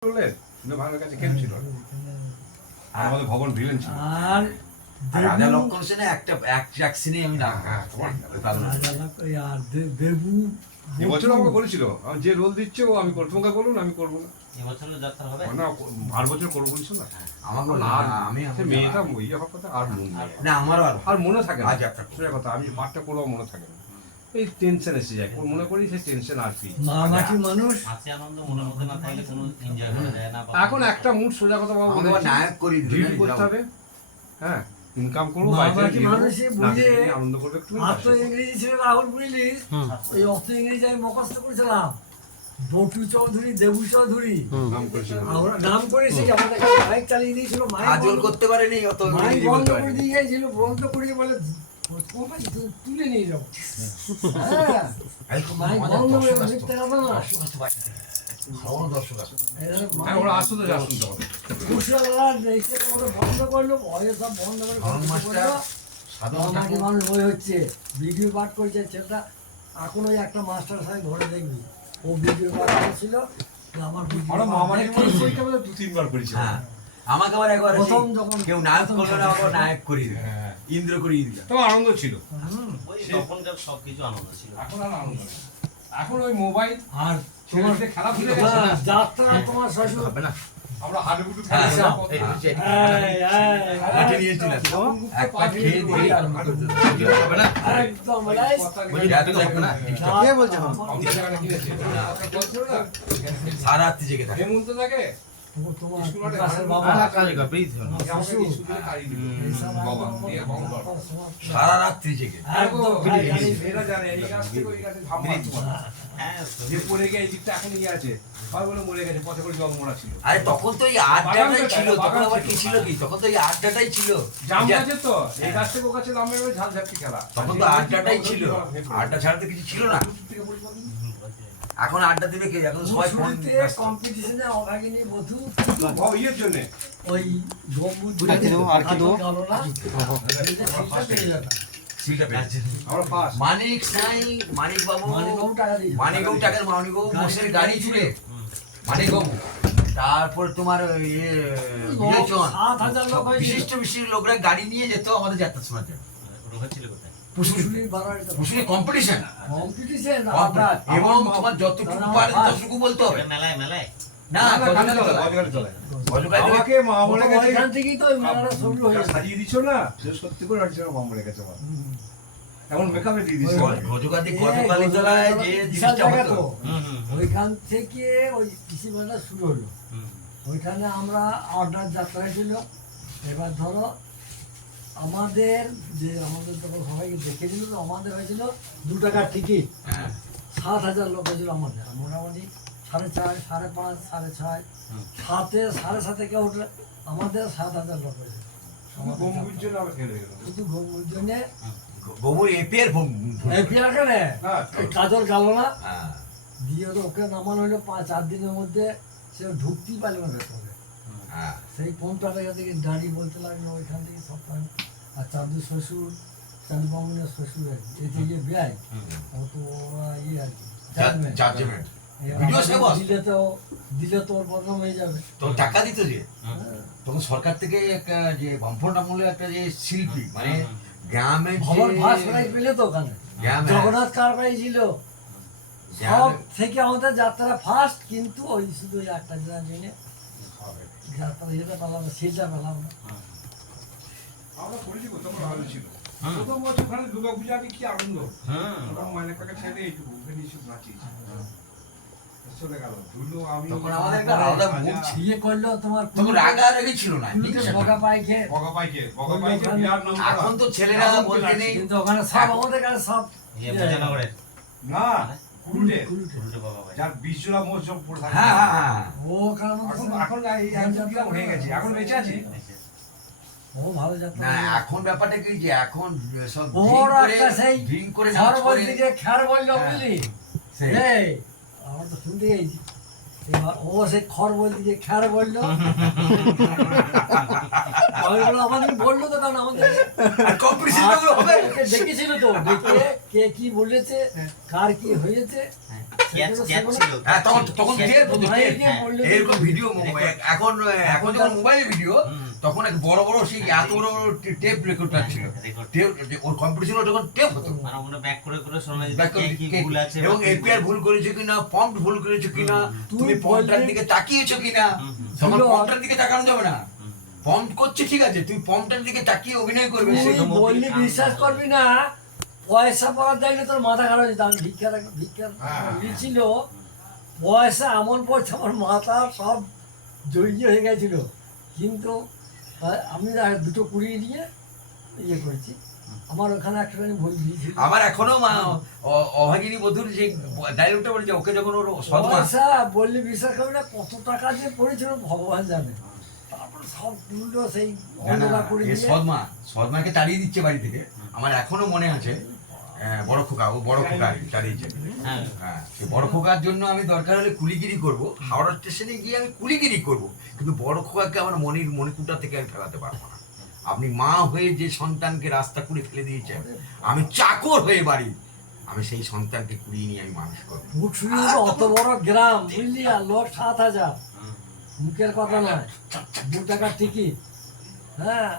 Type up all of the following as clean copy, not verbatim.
কাছে কেউ ছিল আমাদের ভবন ভিলেন ছিল আর রাজা লক্ষণ সেনে একটা এক সিনে আমি দেবু এবছর আমাকে বলেছিল আমি যে রোল দিচ্ছে ও আমি করবো, তোমাকে বলুন আমি করবো না, এবছর যাত্রা হবে না আর বছর করবো বলছো না আমাকে আমি মেয়েটা ইয়ে হওয়ার কথা আর মনে না আমারও আর মনে থাকে না আজ একটা সেটা কথা আমি পাঠটা করবো মনে থাকে না, এই টেনশন এসে যায় কোন মনে করি সেই টেনশন আর কি মামাটি মানুষ হাসি আনন্দ মনের মধ্যে না থাকলে কোনো এনজয় করা যায় না। এখন একটা মুড সোজা কথা বাবু আমাকে নায়ক করি ডিল করতে হবে, হ্যাঁ ইনকাম করবো মামাটি মানুষে বুঝে আনন্দ করবে একটু অত ইংরেজি ছিল রাহুল বুঝলিস ওই অত ইংরেজি আমি মুখস্থ করেছিলাম বটু চৌধুরী দেবু চৌধুরী নাম করেছিল আমরা নাম করেছি আমাদের মাইক চালিয়ে দিয়েছিল আজল করতে পারেনি অত মাইক বন্ধ করে দিয়ে গিয়েছিল, বন্ধ করে বলে তুলে নিয়ে যাবো মাইক বন্ধ করে লিখতে হবে না ওরা আসতো তো আসুন তখন বন্ধ করলো ভয়ে সব বন্ধ করে মাটি মানুষ বই হচ্ছে ভিডিও পাঠ করছে সেটা এখন ওই একটা মাস্টার সাহেব ধরে দেখবি ও ভিডিও পাঠ করেছিল আমার দু তিনবার করেছি আমাকে আবার একবার প্রথম যখন কেউ নায়ক করলো না আমাকে নায়ক করিয়ে দিল ইন্দ্র করিয়ে দিল তো আনন্দ ছিল ওই তখনকার সবকিছু আনন্দ ছিল। এখন আর আনন্দ নেই। এখন ওই মোবাইল আর তোমার খেলা ভুলে গেছে না? যাত্রা তোমার শ্বশুর হবে না আমরা হাডুগুডু হ্যাঁ, খেলেছিলাম এই হচ্ছে এটি। মাটি নিয়েছিলাম একটা খেয়ে দিয়ে হবে না একদম বলি এত দেখবে না কে বলছে সারা রাত্রি জেগে থাকে হেমন্ত থাকে তোমার স্কুলে ক্লাসের বাবা সারা রাত্রি জেগে একদম এরা জানে এই গাছ থেকে ওই গাছে ধাপ মারতে পারে। হ্যাঁ যে পড়ে গিয়ে এই দিকটা এখন ইয়ে আছে ভাই বলে মরে গেছে পথে করে জল মরা ছিল আরে তখন তো এই আড্ডাটাই ছিল তখন আবার কি ছিল কি তখন তো এই আড্ডাটাই ছিল জাম গাছে তো এই গাছ থেকে ও গাছে লাম মেরে ঝাল ঝাপটি খেলা তখন তো আড্ডাটাই ছিল আড্ডা ছাড়া তো কিছু ছিল না এখন আড্ডা দিবে কে এখন সবাই ফোন কম্পিটিশনে অভাগিনী বধূ ইয়ের জন্য ওই আমরা ফার্স্ট মানিক সাই মানিক বাবু মানিক বাবু টাকার মানিক বাবু মোষের গাড়ি ছুড়ে মানিক বাবু তারপর তোমার বিবেচন বিশিষ্ট বিশিষ্ট লোকরা গাড়ি নিয়ে যেত আমাদের যাত্রা শোনাতে রোহিত কোথায়? পুশুলি কম্পিটিশন কম্পিটিশন এবং তোমার যতটুকু পারে ততটুকু বলতে হবে মেলায় মেলায় না আমাকে মা মরে গেছে এখান থেকেই তো ওই মেলাটা শুরু হয়েছে সাজিয়ে দিছো না সে সত্যি করে রাখছে মা মরে গেছে আমার এখন মেকআপে দিয়ে দিছো রজকাদি গতকালই তলায় যে জিনিসটা হতো ওইখান থেকে ওই কৃষি মেলা শুরু হলো ওইখানে আমরা অর্ডার যাত্রা ছিল এবার ধরো আমাদের যে আমাদের যখন সবাইকে দেখে দিল তো আমাদের হয়েছিল 2 টাকার টিকিট 7,000 লোক হয়েছিল আমাদের মোটামুটি 4.5 5.5 6.5 সাতে 7.5 কেউ উঠলে আমাদের 7,000 লোক হয়েছিল গম্ভীর জন্য আমরা খেলে গেলাম শুধু ঘুমের জন্যে গোবর এপিয়ার কেনে কাজল গেল না হ্যাঁ দিয়ে তো ওকে নামানো হলো 4 দিনের মধ্যে সে ঢুকতেই পারল না ভেতরে হ্যাঁ সেই 15 টাকা থেকে দাঁড়িয়ে বলতে লাগলো ওইখান থেকে সব পান আর চাঁদু শ্বশুর চাঁদু বামুনের শ্বশুর আর কি এই যে ব্যয় ও তো ইয়ে আর কি জাজমেন্ট ভিডিও সেভ দিলে তো ওর বদনাম হয়ে যাবে তো টাকা দিত যে তখন সরকার থেকে একটা যে বামফ্রন্ট আমলে একটা যে শিল্পী মানে গ্রামে খবর ফাঁস প্রাইজ পেলে তো ওখানে জগন্নাথ কারবাই ছিল সব থেকে আমাদের যাত্রা ফার্স্ট কিন্তু ওই শুধু ওই একটা জেনে যাত্রা যেটা পেলাম না সেটা পেলাম না আমরা করেছি তখন ভালো ছিল প্রথম বছর ওখানে দুর্গা পূজা আমি কি আনন্দ তখন মাইনে কাকা ছেড়ে এইটুকু ওকে নিয়ে শুধু নাচিয়েছি চলে গেল ধুলো আমি তখন আমাদের একটা আলাদা মুড ছিল ইয়ে করলো তোমার তখন রাগারাগি ছিল না বকা পাইকে বগা পাইকে বিরাট নাম এখন তো ছেলেরা বলতে নেই কিন্তু ওখানে সব আমাদের কাছে সব ইয়ে বুঝানগরের না কুলুটে উল্টো বাবা ভাই যার 20 জোড়া মোষ সব পড়ে থাকে হ্যাঁ হ্যাঁ ও কারণ এখন এই একজন কিরাম হয়ে গেছে এখন বেঁচে আছে ও ভালো যাত্রা না এখন ব্যাপারটা কি যে এখন সব ওর একটা সেই ড্রিঙ্ক করে খড় নাচ বল করে দিকে খেয়ার বললো বুঝলি সেই। এই আমার তো শুনতে গেছি এবার ও সেই খড় বল দিকে খেয়ার বললো আমাদের বললো তো কারণ আমাদের আর কম্পিটিশন গুলো হবে দেখেছিল তো দেখে কে কি বলেছে কার কি হয়েছে ক্যাচ সেগুলো- ছিল হ্যাঁ তখন টেপ হতো, মাইকে টেপ। বললে এরকম ভিডিও এখন যখন মোবাইল ভিডিও তখন এক বড় বড় সেই এত বড় বড় টেপ রেকর্ডার ছিল। টেপ ওর কম্পিটিশন যখন টেপ হতো মানে ওগুলো ব্যাক করে করে শোনা যেত back কে করে কি কে- ভুল আছে এবং বা কি এপিআর ভুল করেছো কিনা, পম্প ভুল করেছো কিনা, তুমি পম্পটার দিকে তাকিয়েছো কিনা। তখন ছিল- পম্পটার দিকে তাকানো যাবে না, পম্প করছে ঠিক আছে, তুমি পম্পটার দিকে তাকিয়ে অভিনয় করবে। তুই সে- বললি বিশ্বাস করবি না, পয়সা পাওয়ার দেখলে তোর মাথা খারাপ হয়ে যেত। আমি ভিক্ষার ছিল, পয়সা এমন পয়সা আমার মাথা সব জড়িয়ে হয়ে গেছিল, কিন্তু আমি আর দুটো কুড়িয়ে নিয়ে ইয়ে করেছি। আমার ওখানে একটুখানি ভুল দিয়েছিল। আমার এখনো অভাগিনী বধুর যে ডায়লগটা বলেছে, ওকে যখন ওর সদমা পয়সা বললি বিশ্বাস করবি না, কত টাকা দিয়ে পড়েছিল ভগবান জানে। তারপর সব পুরো সেই অন্ধকার করে দিয়ে সদমাকে তাড়িয়ে দিচ্ছে বাড়ি থেকে। আমার এখনো মনে আছে, বড় খোকা তাড়িয়েছে। হ্যাঁ হ্যাঁ, সেই বড় খোকার জন্য আমি দরকার হলে কুলিগিরি করব, হাওড়া স্টেশনে গিয়ে আমি কুলিগিরি করব, কিন্তু বড় খোকাকে আমার মণিকুটা থেকে আমি ফেলাতে পারবো না। আপনি মা হয়ে যে সন্তানকে রাস্তা করে ফেলে দিয়েছেন, আমি চাকর হয়ে বাড়ি, আমি সেই সন্তানকে কুড়িয়ে নিয়ে আমি মানুষ করবো। বুট শুরু অত বড় গ্রাম বুঝলি, আর লোক 7,000, মুখের কথা নয়, 2 টাকার টিকিট। হ্যাঁ,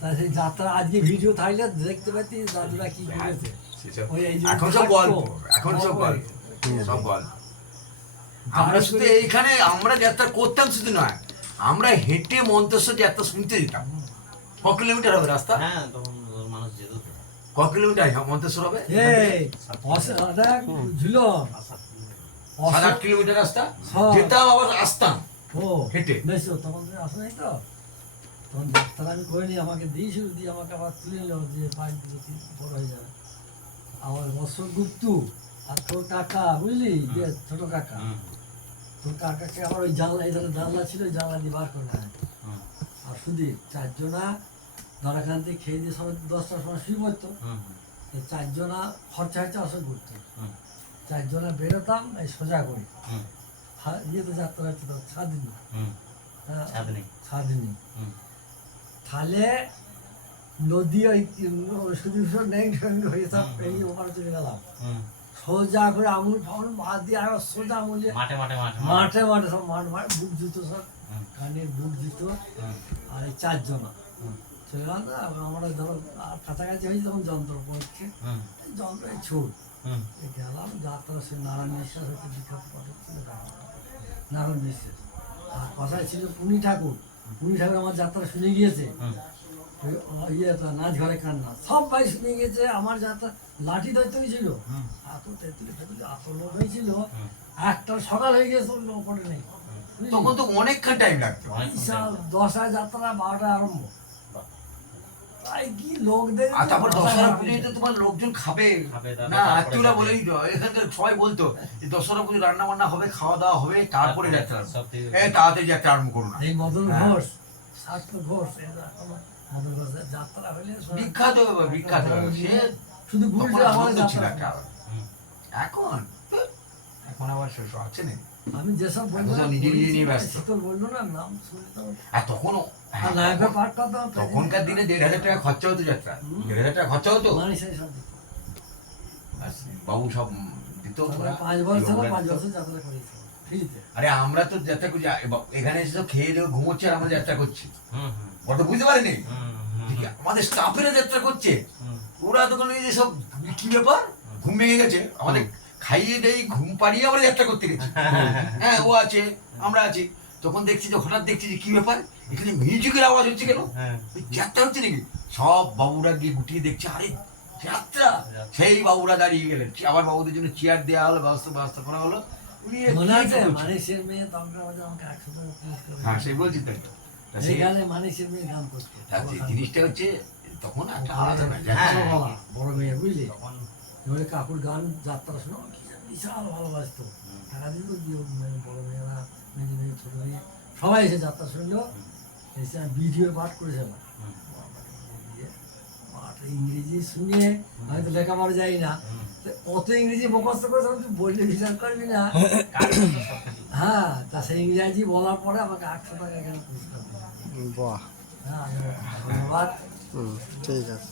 তা সেই যাত্রা আজকে ভিডিও থাকলে দেখতে পাচ্ছি দাদুরা কি করেছে। ওই এই যে এখন সব গল্প, এখন সব গল্প, সব গল্প। আমরা শুধু এইখানে আমরা যাত্রা করতাম শুধু নয়, আমরা হেঁটে মন্তেশ্বর যাত্রা শুনতে যেতাম। ক কিলোমিটার হবে রাস্তা? হ্যাঁ তখন ওর মানুষ যেত তো। ক কিলোমিটার মন্তেশ্বর হবে? এই ঝুলন 7-8 কিলোমিটার রাস্তা। হ্যাঁ। যেতাম আবার আসতাম ও হেঁটে। বেশ, তখন তুমি আসো নাই তো, তখন ডাক্তার আমি করিনি, আমাকে দিয়েছিল, দিয়ে আমাকে আবার তুলে নিল যে বাড়ি যদি বড় হয়ে যাবে। আমার অশোক গুপ্তু আর তোর কাকা বুঝলি, যে ছোট কাকা, হুম, তোর কাকাকে আমার ওই জানলা, এই ধরনের জানলা ছিল, ওই জানলা দিয়ে বার করে নেয়। হুম, আর সুদীপ 4 জনা ধরাখান থেকে খেয়ে দিয়ে সবাই 10টার সময় শুয়ে পড়তো। হুম, এই 4 জনা খরচা হচ্ছে অশোক গুপ্তু, হুম, 4 জনা বেরোতাম এই সোজা করে। হুম, ইয়ে তো যাত্রা হচ্ছে তো স্বাধীন, হুম, হ্যাঁ, ছাদনি। স্বাধীন। হুম, তাহলে নদী ওই সুদীপ নেই হয়ে সব এই ওখানে চলে গেলাম, হুম, সোজা করে আঙুল ফাঙুল মাছ দিয়ে আর সোজা আঙুল দিয়ে মাঠে মাঠে মাঠে মাঠে মাঠে সব মাঠ বুট জুতো সব, হুম, কানের বুট জুতো, হুম, আর এই 4 জনা হুম, চলে গেলাম না। আমরা ধরো আর কাছাকাছি হয়েছে তখন যন্ত্র পড়ছে, হুম, যন্ত্র ছুট হুম, গেলাম। যাত্রা সে নারায়ণ বিশ্বাস হচ্ছে বিখ্যাত পাঠক ছিল, নারায়ণ বিশ্বাস। আর কথায় ছিল পুনি ঠাকুর আমার যাত্রা শুনে গিয়েছে। হুম, ওই ইয়ে তো নাচ ঘরে কান্না সবাই শুনে গিয়েছে, আমার যাত্রা লাঠি ধরতে হয়েছিল, হুম, এত তেঁতুলি ফেতুলি এত লোক হয়েছিল, হুম। একটা সকাল হয়ে গেছে লোক করে নেই। তখন তো অনেকক্ষণ টাইম লাগতো। বিশাল 10টায় যাত্রা, 12টায় আরম্ভ। বাহ। তাই কি লোক দেখে আর তারপর দশহরা পুজোয় তো তোমার লোকজন খাবে খাবে, তারপরে না, আত্মীয়রা যাবে। বলেই তো, এখানকার সবাই বলতো যে দশহরা পুজো রান্না বান্না হবে, খাওয়া দাওয়া হবে, তারপরে যাত্রা আরম্ভ। সব থেকে তাড়াতাড়ি যাত্রা আরম্ভ করো না। এই মদন হ্যাঁ। ঘোষ, শাস্ত্র ঘোষ, এরা এখনো মদন ঘোষের যাত্রা হলে বিখ্যাত সে শুধু তখন ঘুরছে আমার আনন্দ ছিল যাত্রা। একটা আলাদা। হুম, এখন আবার শেষ আছে না। আমি যেসব বলবো এখন সব নিজে নিজে নিয়ে ব্যস্ত। শীতল বললো না, নাম শুনে তো আর তখনও আর নায়কের পাঠটা তো তখনকার দিনে 1,500 টাকা খরচা হতো যাত্রা, 1,500 টাকা খরচা হতো। মানুষের সাথে আর বাবু সব দিত। 5 বছর 5 বছর যাত্রা করেছে ফ্রিতে। আরে আমরা তো যাত্রা করছি, এখানে এসে সব খেয়ে দেবো ঘুমোচ্ছে, আর আমরা যাত্রা করছি, হুম, হুম, ওরা তো বুঝতে পারেনি। হুম, হুম, ঠিক আছে, আমাদের স্টাফেরা যাত্রা করছে, হুম, ওরা তখন এই যে সব কি ব্যাপার, ঘুম ভেঙে গেছে, আমাদের খাইয়ে দেই, ঘুম পাড়িয়ে আমরা যাত্রা করতে গেছি। হ্যাঁ, ও আছে, আমরা আছি। তখন দেখছি যে হঠাৎ দেখছি যে কি ব্যাপার, এখানে মিউজিকের আওয়াজ হচ্ছে কেন, হ্যাঁ, ওই যাত্রা হচ্ছে নাকি। সব বাবুরা গিয়ে গুটিয়ে দেখছে, আরে যাত্রা। সেই বাবুরা দাঁড়িয়ে গেলেন, আবার বাবুদের জন্য চেয়ার দেওয়া হলো, ব্যবস্থা করা হলো। উনি মনে আছে কি করছেন? মানুষের মেয়ে তখন আমাকে 100 টাকা পুরস্কার হ্যাঁ, সেই বলছি তাই তো। তা সেই- এখানে মানুষের মেয়ে গান করতো, তা যে জিনিসটা হচ্ছে তখন একটা আলাদা ব্যাপার। হ্যাঁ, হ্যাঁ, বাবা, বড় মেয়ে বুঝলি, তখন এবারে কাকুর গান যাত্রা শোনো বিশাল ভালোবাসতো। টাকা দিত দিয়ে বড় মেয়েরা, মেয়ে মেয়ে ছোট মেয়ে সবাই এসে যাত্রা শুনলো, এসে ভিডিও পাঠ করেছিলাম। হুম, দিয়ে পাঠ ইংরেজি শুনে আমি তো লেখাপড়া যাই না, হুম, তো অত ইংরেজি মুখস্থ করে তখন তুই বললে বিচার করবি না। হ্যাঁ, তা সেই ইংরাজি বলার পরে আমাকে 800 টাকা এখানে পুরস্কার দিল। বাহ, হ্যাঁ, ধন্যবাদ। ঠিক আছে।